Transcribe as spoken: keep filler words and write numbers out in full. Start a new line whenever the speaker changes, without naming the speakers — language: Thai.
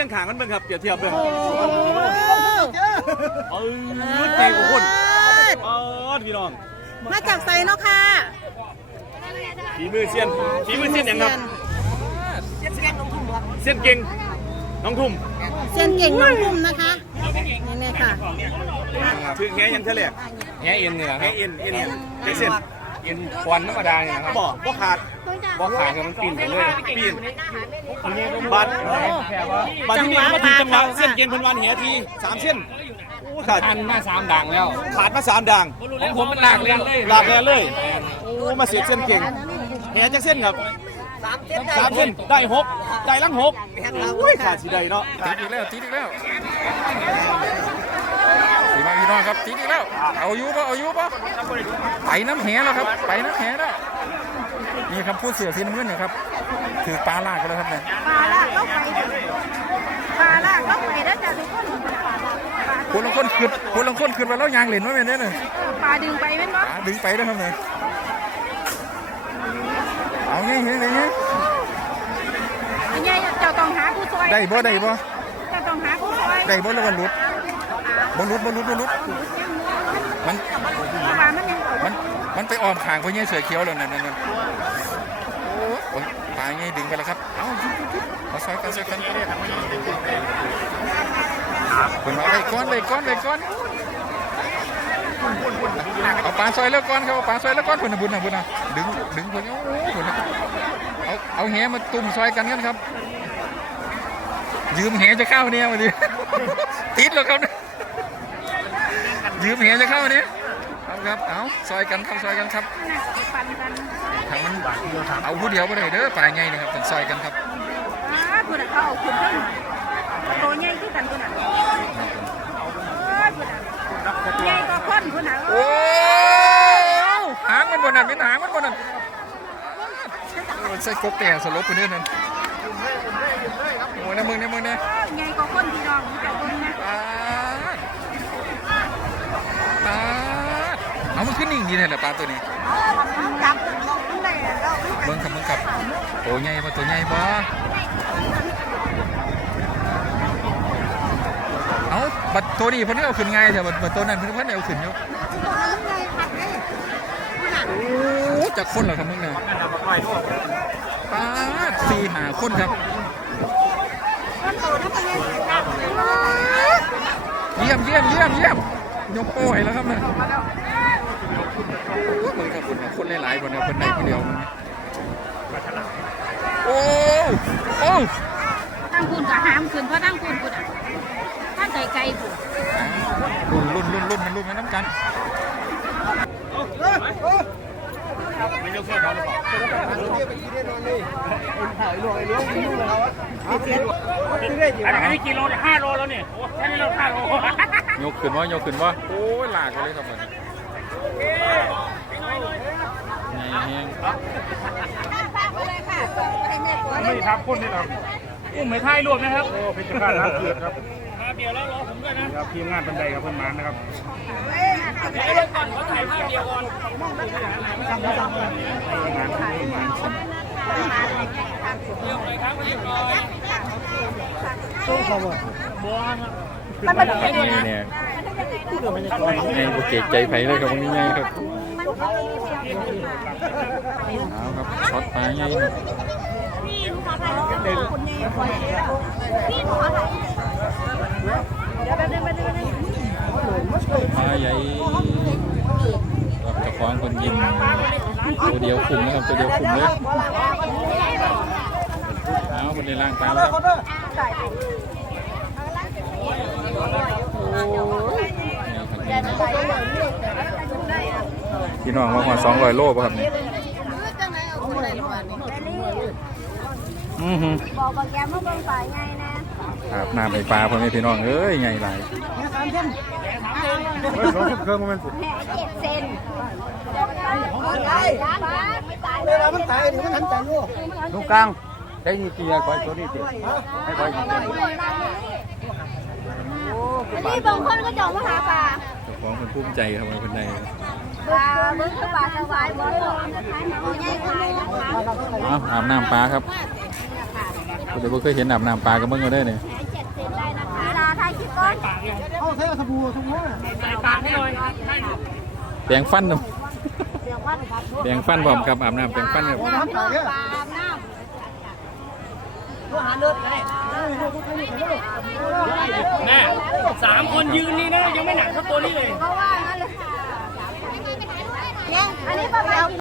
งขางมันเบิ่งครับเปรียบเทียบเลย
โอ้
เออเตะของคนอ๋อพี่น้อง
มาจากไซเนาะค่ะ
ฝีมือเซียนฝีมือเซียนอย่างครับเซียนเก่งน้องทุ่มเซียนเก่งน้องทุ่ม
เซียนเก่งน้องทุ่มนะคะนี่เลยค่ะ
ถึงแง่ยันเทเลก
แง่เอ็นเนี่ยค
แง่
รับ
เอ็นเอ็นเอ็นเส้น
เอ็นควันธรรมดาเนี่ยนะครับ
บ่บ่ขาด
บอกขาดคือมันปีนไปเลย
ปีนบัดบัดที่นี่มาถึงจังหวะเส้นเก่งพันวันเหียทีสามเส้นโอ้ขาด
ทันหน้าสามด่างแล้ว
ขาดมาสามด่าง
ของผมมันหลากเลยเลย
หลากแน่เลยโอ้มาเสียเส้นเก่งเหียจักเส้นครับสามเส้นได้หกได้ลังหกโอ้ยขาดสีใดเนาะ
ติดอีกแล้วติดอีกแล้วสีมาพี่น้องครับติดอีกแล้วเอาอยู่ปะเอาอยู่ปะไปน้ำแหแล้วครับไปน้ำแหแล้วนี่ครับพูดเสือสีน้ำเงินเนี่ยครับถือปลาลากกันแล้วครับเนี่ย
ปลาลากก็ไปปลาลากก็ไปแล้วจ้ะทุกคน
คนละคนขึ้นคนละคนขึ้นไปแล้วยางเหรียญไว้เนี่ยเนี่ย
ปลาดึงไปไหม
ปลาดึงไปแล้วครับเนี่ยเอาไงเฮ้ยไง
ยังไงเจ้าต้องหาผู้ช่วย
ได้บ่ได้บ่
เจ้าต้องหาผู้ช่วย
ได้บ่แล้วมันหลุดบ่หลุดบ่หลุดบ่หลุดมัน
ปลามันยัง
มันมันไปอ้อมขางพวกนี้เสือเขียวแล้วนั่นนั่นโอ้ยปลาไงดึงไปแล้วครับเอาเอาซอยกันซอยกันคนมาไปก้อนไปก้อนไปก้อนเอาปลาซอยแล้วก้อนเขาปลาซอยแล้วก้อนคนน่ะบุญน่ะบุญน่ะดึงดึงคนนี้โอ้โหเอาเอาแหมาตุ่มซอยกันกันครับยืมแหจะเข้าเนี่ยวันนี้ติดแล้วครับยืมแหจะเข้าเนี่ยเอาครับเอาซอยกันครับซอยกันครับ
ปั่นกัน
ทางมันเอาผู้เดียวไปเลยเด้อปลาไงนะครับเป็นซอยกันครับ
อ่าคุณอ่ะเขาเอาคุณขึ้นโตใหญ่ที่กันคุณอ่ะเออคุณอ่ะใหญ่ก็คนคุณอ่ะ
โอ้หางมันบนนั้นเป็นหางมันบนนั้นมันใส่กบแต่สลบไปเนี่ยนั่นโอ้ยนะมึงเนี่ยมึงเนี่ย
ใหญ่ก็คนพี่น้องเจ้าคนนะ
ปลาปลาเอามันขึ้นนิ่งดีเลยแหละปลาตัวนี้
จับมันได้แล้ว
เบิ้งครับเบิ้งครับตัวใหญ่ปะตัวใหญ่ปะเอาบัดตัวนี้เพิ่นเอาขึ้นไงเถอะบัดตัวนั้นเพิ่นเพิ่นเอาขึ้นอยู่โอ้จากคนเหรอครับมึงเนี่ยปลาสี่หาคนครับเยี่ยมเยี่ยมเยี่ยมเยี่ยมยกโป้ยแล้วครับเนี่ยเบิ้งครับคนคนหลายๆคนเนี่ยคนไหนคนเดียวโอ้โอ้
ตั้งคุณกับหามคุณเพราะตั้งคุณคุณอ่ะตั้งไกลไกลคุณ
รุ่นรุ่นรุ่นรุ่นมันรุ่นมันน้ำกัน
อันนี้กิโลห้าโลแล้วเนี่ยโอ้แค่นี้เราห้าโล
ยกขึ้นว่ายกขึ้นว่าโอ้ยหลากเลยครับมันแห้ง
ไม่ทับคนนี่หรอกอุ้มไม่ท้ายรวมนะครับโอ้เป็นจักรน้ำเกลือครับมาเดียวแล้วรอผมด้วยนะครับทีมงานบันไดกับเพื่อนมานะครับเดี๋ยวก่อนเขาถ่ายภาพเดียวก่อนงานงาน
นี่เนี่ยไงโอเคใจไผ่เลยครับวันนี้ไงครับเอาครับช็อตปลาไงปลาใหญ่จะคว้างคนยิงตัวเดียวคุมนะครับตัวเดียวคุมเลยเอาคนในล่างปลาแล้วครับพี่น้องมาหัวสองร้อยโลป่ะครับนี่อือหือ
บอกบอกแกมาเบิ่งฝ่ายไงนะ
อาบน้ำไอปลาพ่อแม่พี่น้องเอ้ยไงไร
เครื่องมันสุด
แม่เจ็ดเซนตายไม่ตายเลยมันตายถึงมันทันใจลูก
ลูกกลางได้ยี่ตีอะไรตัวนี้ตีให้คอยยิงตัวนี้
นี่บางคนก็จองมาหาปลา
เจ้าของคนภูมิใจครับคนใดครับ
ปลาเบิ่งคือปลาสวายบ่ลงนะคะหนูใหญ่กว่านะคะ
เอาอาบน้ำปลาครับคุณเดี๋ยวเคยเห็นอาบน้ำปลากันบ้างก็ได้เนี่ย
เจ็ดเอาใส่สบู่สบู่ใส่ปากให้หน่อย
แปรงฟันเนาะแปรงฟันพร้อมครับอาบน้ำแปรงฟันครับ
น้ำน้ำน้ำตัวหาเลือดเลยแม่สามคนยืนนี่นะยังไม่หนักเท่าตัวนี้เลยเพราะว่างั้นเลยอันนี้ประมาณ